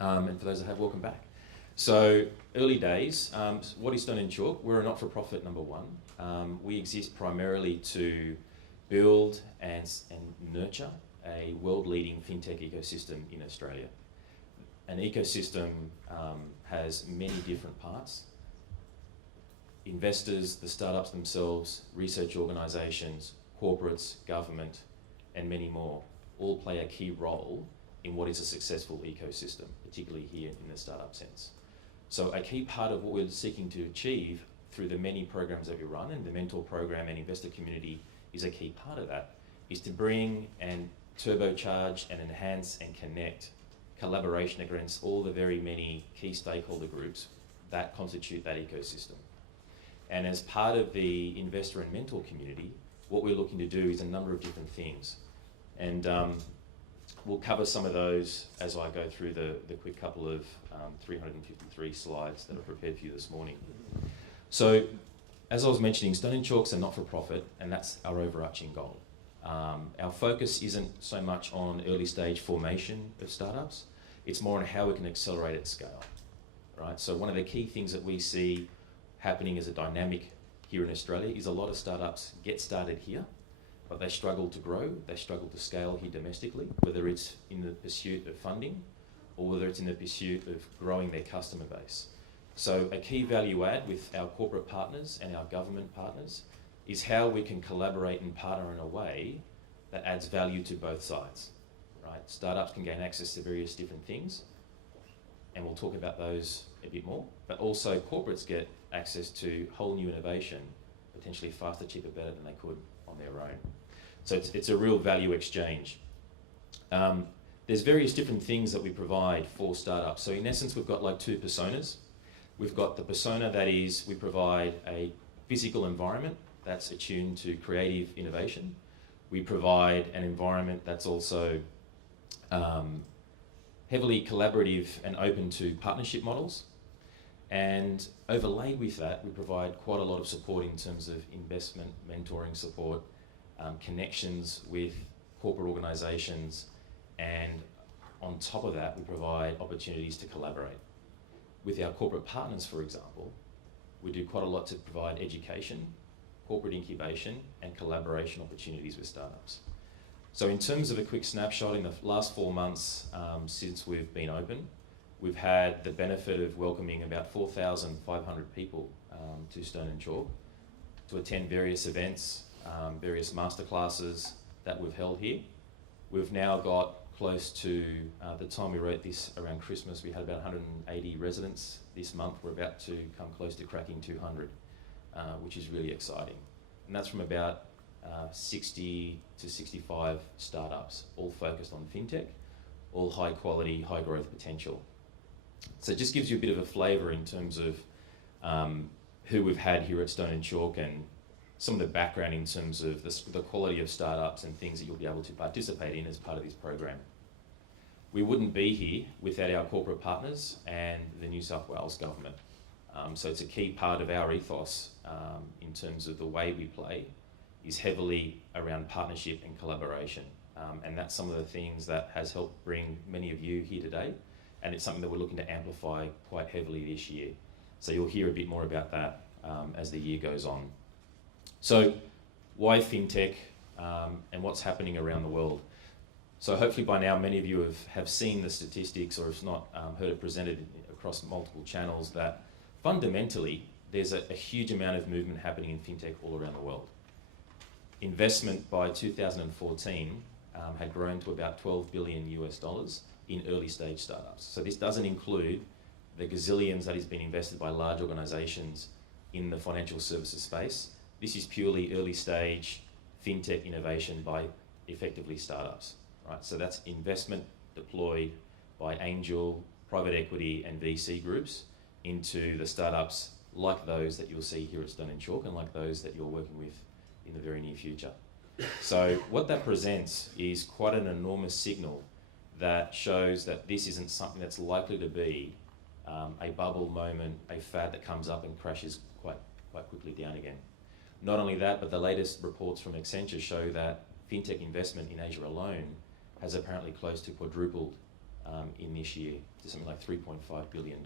And for those that have, welcome back. So, early days, what is Stone and Chalk? We're a not-for-profit, number one. We exist primarily to build and nurture a world-leading fintech ecosystem in Australia. An ecosystem has many different parts. Investors, the startups themselves, research organisations, corporates, government, and many more all play a key role in what is a successful ecosystem, particularly here in the startup sense. So a key part of what we're seeking to achieve through the many programs that we run, and the mentor program and investor community is a key part of that, is to bring and turbocharge and enhance and connect collaboration against all the very many key stakeholder groups that constitute that ecosystem. And as part of the investor and mentor community, what we're looking to do is a number of different things. And we'll cover some of those as I go through the quick couple of 353 slides that are prepared for you this morning. So, as I was mentioning, Stone and Chalk's a not-for-profit, and that's our overarching goal. Our focus isn't so much on early stage formation of startups, it's more on how we can accelerate at scale, right? So one of the key things that we see happening as a dynamic here in Australia is a lot of startups get started here, but they struggle to grow, they struggle to scale here domestically, whether it's in the pursuit of funding or whether it's in the pursuit of growing their customer base. So a key value add with our corporate partners and our government partners is how we can collaborate and partner in a way that adds value to both sides, right? Startups can gain access to various different things, and we'll talk about those a bit more, but also corporates get access to whole new innovation, potentially faster, cheaper, better than they could on their own. So it's a real value exchange. There's various different things that we provide for startups. So in essence, we've got like two personas. We've got the persona that is, we provide a physical environment that's attuned to creative innovation. We provide an environment that's also heavily collaborative and open to partnership models. And overlaid with that, we provide quite a lot of support in terms of investment, mentoring support, connections with corporate organisations, and on top of that, we provide opportunities to collaborate. With our corporate partners, for example, we do quite a lot to provide education, corporate incubation, and collaboration opportunities with startups. So in terms of a quick snapshot, in the last 4 months since we've been open, we've had the benefit of welcoming about 4,500 people to Stone and Chalk to attend various events, various masterclasses that we've held here. We've now got close to, the time we wrote this around Christmas, we had about 180 residents. This month we're about to come close to cracking 200, which is really exciting. And that's from about 60 to 65 startups, all focused on fintech, all high quality, high growth potential. So it just gives you a bit of a flavour in terms of who we've had here at Stone and Chalk and some of the background in terms of the quality of startups and things that you'll be able to participate in as part of this program. We wouldn't be here without our corporate partners and the New South Wales government. So it's a key part of our ethos in terms of the way we play is heavily around partnership and collaboration. And that's some of the things that has helped bring many of you here today. And it's something that we're looking to amplify quite heavily this year. So you'll hear a bit more about that as the year goes on. So why fintech and what's happening around the world? So hopefully by now many of you have seen the statistics, or if not heard it presented across multiple channels, that fundamentally there's a huge amount of movement happening in fintech all around the world. Investment by 2014 had grown to about $12 billion US in early stage startups. So this doesn't include the gazillions that has been invested by large organisations in the financial services space. This is purely early stage fintech innovation by effectively startups, right? So that's investment deployed by angel, private equity and VC groups into the startups like those that you'll see here at Stone and Chalk and like those that you're working with in the very near future. So what that presents is quite an enormous signal that shows that this isn't something that's likely to be a bubble moment, a fad that comes up and crashes quite quickly down again. Not only that, but the latest reports from Accenture show that fintech investment in Asia alone has apparently close to quadrupled in this year to something like $3.5 billion.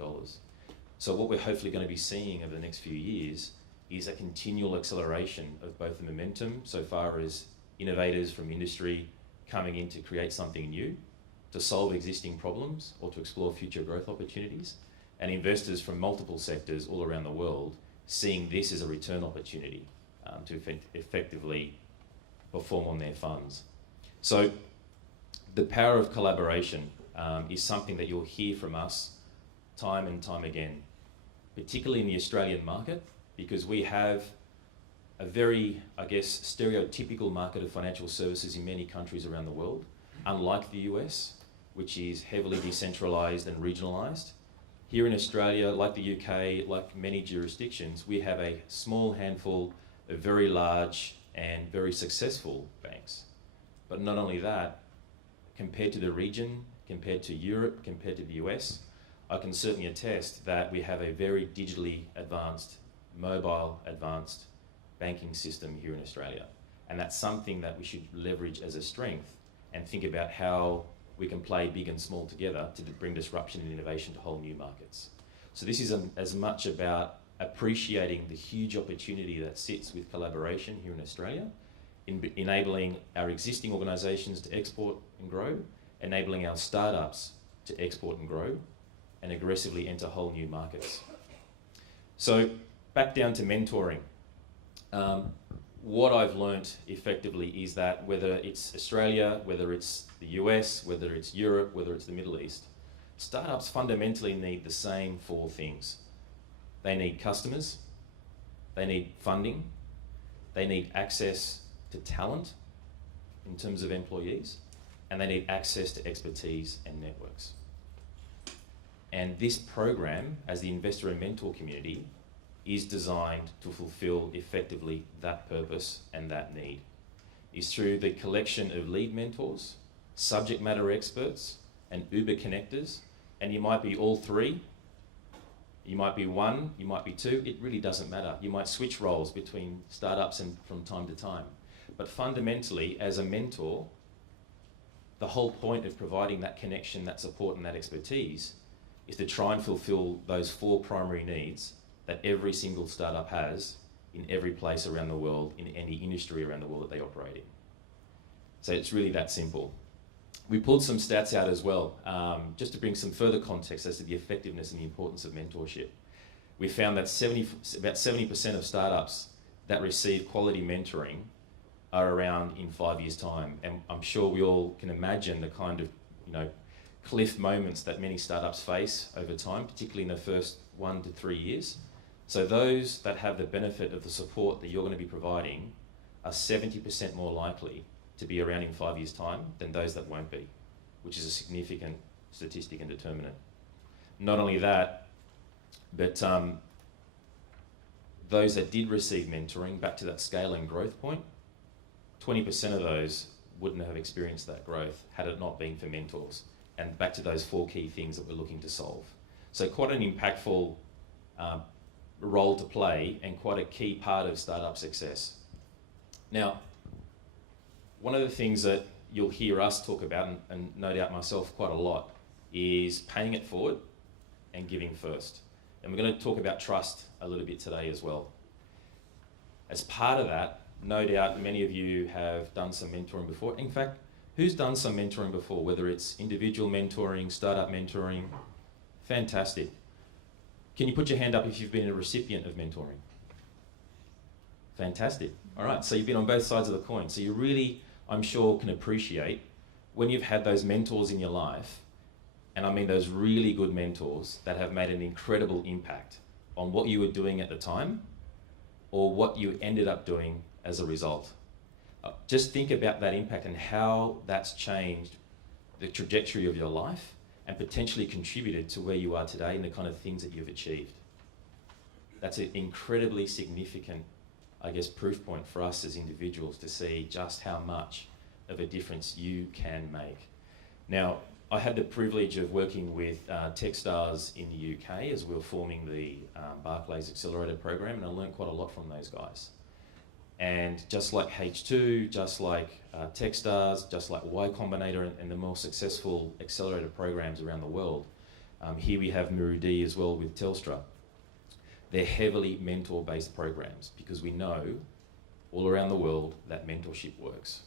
So what we're hopefully going to be seeing over the next few years is a continual acceleration of both the momentum so far as innovators from industry coming in to create something new, to solve existing problems or to explore future growth opportunities, and investors from multiple sectors all around the world seeing this as a return opportunity to effectively perform on their funds. So the power of collaboration is something that you'll hear from us time and time again, particularly in the Australian market, because we have a very, I guess, stereotypical market of financial services in many countries around the world, unlike the US, which is heavily decentralised and regionalised. Here in Australia, like the UK, like many jurisdictions, we have a small handful of very large and very successful banks. But not only that, compared to the region, compared to Europe, compared to the US, I can certainly attest that we have a very digitally advanced, mobile advanced banking system here in Australia. And that's something that we should leverage as a strength and think about how we can play big and small together to bring disruption and innovation to whole new markets. So this is as much about appreciating the huge opportunity that sits with collaboration here in Australia, enabling our existing organisations to export and grow, enabling our startups to export and grow, and aggressively enter whole new markets. So back down to mentoring. What I've learnt effectively is that whether it's Australia, whether it's the US, whether it's Europe, whether it's the Middle East, startups fundamentally need the same four things. They need customers, they need funding, they need access to talent in terms of employees, and they need access to expertise and networks. And this program, as the investor and mentor community, is designed to fulfill effectively that purpose and that need. Is through the collection of lead mentors, subject matter experts, and Uber connectors, and you might be all three, you might be one, you might be two, it really doesn't matter. You might switch roles between startups and from time to time. But fundamentally, as a mentor, the whole point of providing that connection, that support, and that expertise is to try and fulfill those four primary needs that every single startup has in every place around the world, in any industry around the world that they operate in. So it's really that simple. We pulled some stats out as well, just to bring some further context as to the effectiveness and the importance of mentorship. We found that about 70% of startups that receive quality mentoring are around in 5 years' time. And I'm sure we all can imagine the kind of, cliff moments that many startups face over time, particularly in the first 1 to 3 years. So those that have the benefit of the support that you're going to be providing are 70% more likely to be around in 5 years' time than those that won't be, which is a significant statistic and determinant. Not only that, but those that did receive mentoring, back to that scale and growth point, 20% of those wouldn't have experienced that growth had it not been for mentors. And back to those four key things that we're looking to solve. So quite an impactful role to play and quite a key part of startup success. Now, one of the things that you'll hear us talk about, and no doubt myself quite a lot, is paying it forward and giving first. And we're going to talk about trust a little bit today as well. As part of that, no doubt many of you have done some mentoring before. In fact, who's done some mentoring before, whether it's individual mentoring, startup mentoring? Fantastic. Can you put your hand up if you've been a recipient of mentoring? Fantastic. All right, so you've been on both sides of the coin. So you really, I'm sure, can appreciate when you've had those mentors in your life, and I mean those really good mentors that have made an incredible impact on what you were doing at the time or what you ended up doing as a result. Just think about that impact and how that's changed the trajectory of your life and potentially contributed to where you are today and the kind of things that you've achieved. That's an incredibly significant, proof point for us as individuals to see just how much of a difference you can make. Now, I had the privilege of working with Techstars in the UK as we were forming the Barclays Accelerator program, and I learned quite a lot from those guys. And just like H2, just like Techstars, just like Y Combinator and the more successful accelerator programs around the world, here we have Mirudi as well with Telstra. They're heavily mentor-based programs because we know all around the world that mentorship works.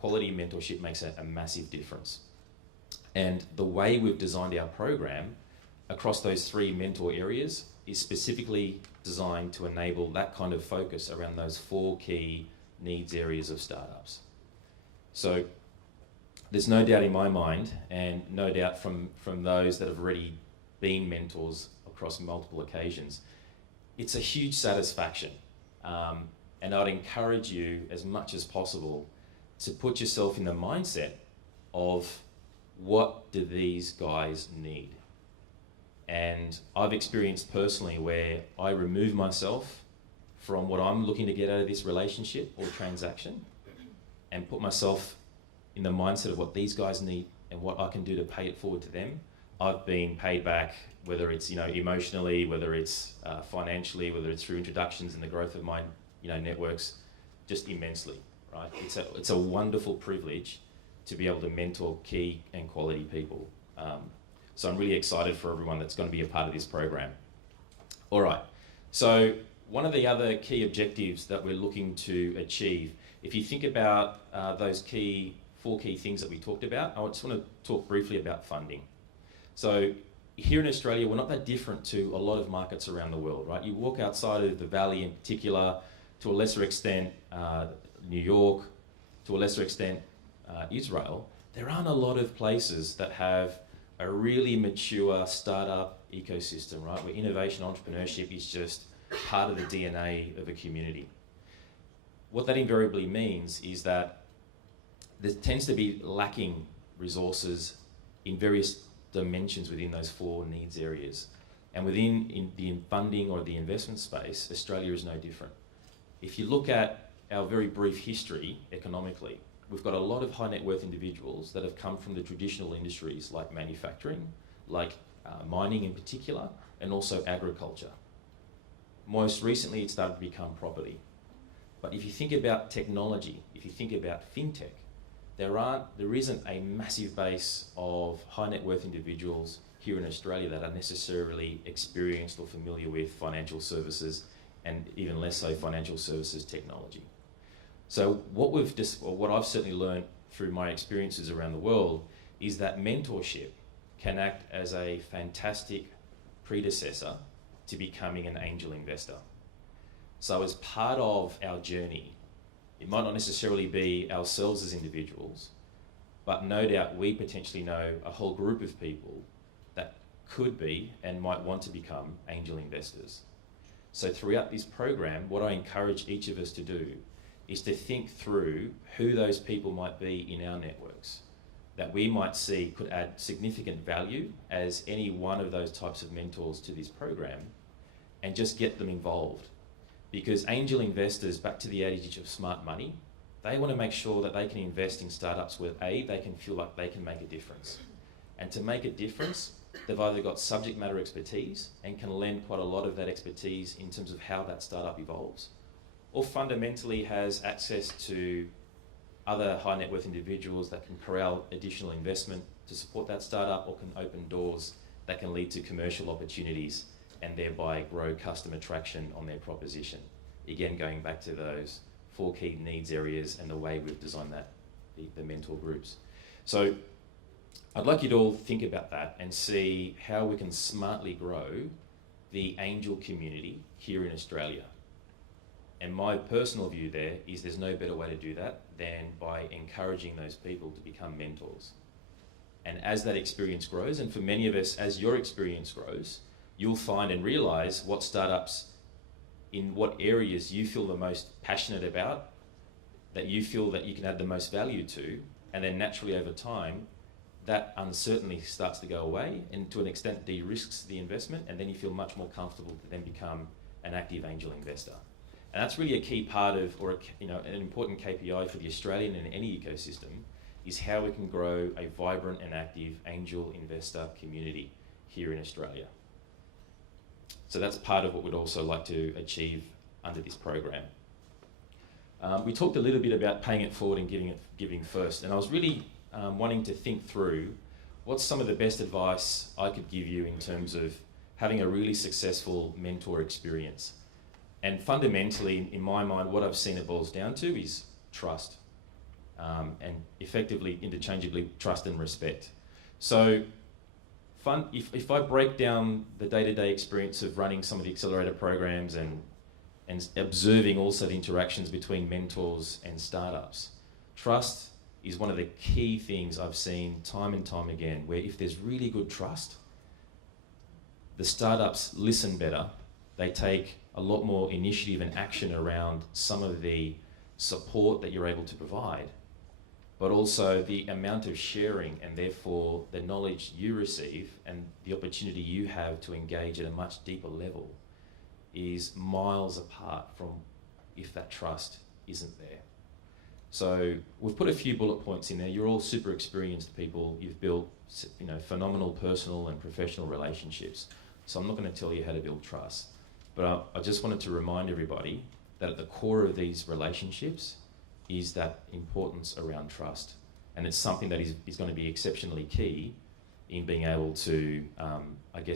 Quality mentorship makes a massive difference. And the way we've designed our program across those 3 mentor areas is specifically designed to enable that kind of focus around those 4 key needs areas of startups. So there's no doubt in my mind, and no doubt from those that have already been mentors across multiple occasions, it's a huge satisfaction. And I'd encourage you as much as possible to put yourself in the mindset of what do these guys need? And I've experienced personally where I remove myself from what I'm looking to get out of this relationship or transaction and put myself in the mindset of what these guys need and what I can do to pay it forward to them. I've been paid back, whether it's emotionally, whether it's financially, whether it's through introductions and the growth of my networks, just immensely, right? It's a wonderful privilege to be able to mentor key and quality people. So I'm really excited for everyone that's going to be a part of this program. All right, so one of the other key objectives that we're looking to achieve, if you think about those 4 key things that we talked about, I just want to talk briefly about funding. So here in Australia, we're not that different to a lot of markets around the world, right? You walk outside of the Valley in particular, to a lesser extent, New York, to a lesser extent, Israel, there aren't a lot of places that have a really mature startup ecosystem, right? Where innovation entrepreneurship is just part of the DNA of a community. What that invariably means is that there tends to be lacking resources in various dimensions within those 4 needs areas. And within the funding or the investment space, Australia is no different. If you look at our very brief history economically, we've got a lot of high net worth individuals that have come from the traditional industries like manufacturing, like mining in particular, and also agriculture. Most recently, it started to become property. But if you think about technology, if you think about fintech, there isn't a massive base of high net worth individuals here in Australia that are necessarily experienced or familiar with financial services, and even less so financial services technology. So what I've certainly learned through my experiences around the world is that mentorship can act as a fantastic predecessor to becoming an angel investor. So as part of our journey, it might not necessarily be ourselves as individuals, but no doubt we potentially know a whole group of people that could be and might want to become angel investors. So throughout this program, what I encourage each of us to do is to think through who those people might be in our networks that we might see could add significant value as any one of those types of mentors to this program, and just get them involved. Because angel investors, back to the adage of smart money, they want to make sure that they can invest in startups where they can feel like they can make a difference. And to make a difference, they've either got subject matter expertise and can lend quite a lot of that expertise in terms of how that startup evolves, or fundamentally has access to other high net worth individuals that can corral additional investment to support that startup, or can open doors that can lead to commercial opportunities and thereby grow customer traction on their proposition. Again, going back to those 4 key needs areas and the way we've designed that, the mentor groups. So I'd like you to all think about that and see how we can smartly grow the angel community here in Australia. And my personal view there is there's no better way to do that than by encouraging those people to become mentors. And as that experience grows, and for many of us, as your experience grows, you'll find and realize what startups in what areas you feel the most passionate about, that you feel that you can add the most value to, and then naturally over time, that uncertainty starts to go away and to an extent de-risks the investment, and then you feel much more comfortable to then become an active angel investor. And that's really a key part of, or an important KPI for the Australian and any ecosystem, is how we can grow a vibrant and active angel investor community here in Australia. So that's part of what we'd also like to achieve under this program. we talked a little bit about paying it forward and giving first, and I was really wanting to think through what's some of the best advice I could give you in terms of having a really successful mentor experience. And fundamentally, in my mind, what I've seen it boils down to is trust, and effectively, interchangeably, trust and respect. So if I break down the day-to-day experience of running some of the accelerator programs and observing also the interactions between mentors and startups, trust is one of the key things I've seen time and time again, where if there's really good trust, the startups listen better, they take a lot more initiative and action around some of the support that you're able to provide, but also the amount of sharing and therefore the knowledge you receive and the opportunity you have to engage at a much deeper level is miles apart from if that trust isn't there. So we've put a few bullet points in there. You're all super experienced people. You've built, phenomenal personal and professional relationships. So I'm not going to tell you how to build trust, but I just wanted to remind everybody that at the core of these relationships is that importance around trust. And it's something that is going to be exceptionally key in being able to,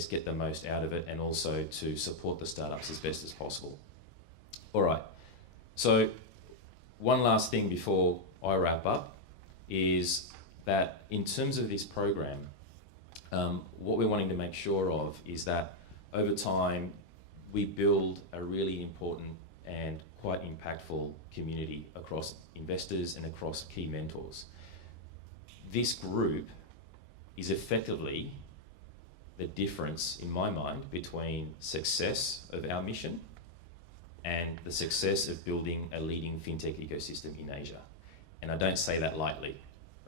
get the most out of it and also to support the startups as best as possible. All right, so one last thing before I wrap up is that in terms of this program, what we're wanting to make sure of is that over time we build a really important and quite impactful community across investors and across key mentors. This group is effectively the difference, in my mind, between success of our mission and the success of building a leading fintech ecosystem in Asia. And I don't say that lightly,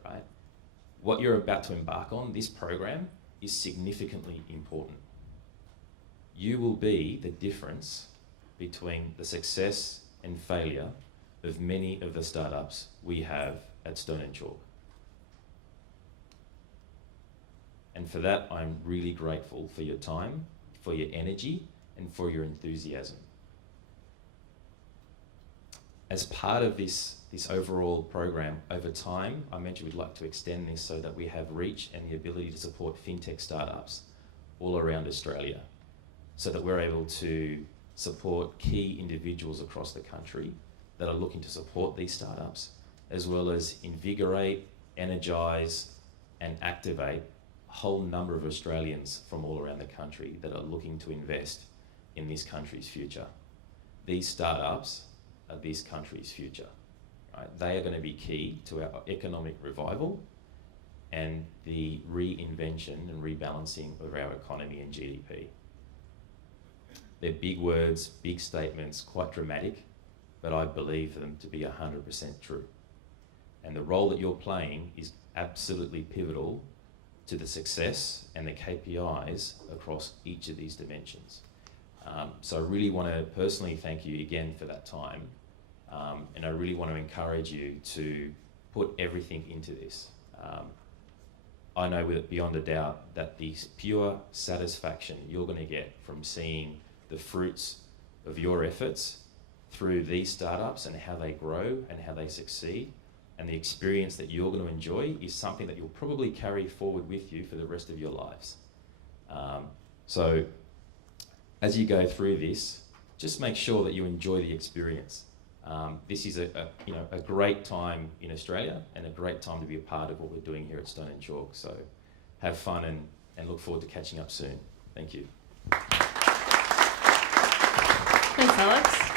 right? What you're about to embark on, this program, is significantly important. You will be the difference between the success and failure of many of the startups we have at Stone & Chalk. And for that, I'm really grateful for your time, for your energy, and for your enthusiasm. As part of this overall program, over time, I mentioned we'd like to extend this so that we have reach and the ability to support fintech startups all around Australia, so that we're able to support key individuals across the country that are looking to support these startups, as well as invigorate, energise, and activate a whole number of Australians from all around the country that are looking to invest in this country's future. These startups are this country's future, right? They are going to be key to our economic revival and the reinvention and rebalancing of our economy and GDP. They're big words, big statements, quite dramatic, but I believe them to be 100% true. And the role that you're playing is absolutely pivotal to the success and the KPIs across each of these dimensions. So I really want to personally thank you again for that time. And I really want to encourage you to put everything into this. I know beyond a doubt that the pure satisfaction you're going to get from seeing the fruits of your efforts through these startups and how they grow and how they succeed, and the experience that you're going to enjoy is something that you'll probably carry forward with you for the rest of your lives. So as you go through this, just make sure that you enjoy the experience. This is a great time in Australia and a great time to be a part of what we're doing here at Stone & Chalk. So have fun and look forward to catching up soon. Thank you. Thanks, Alex.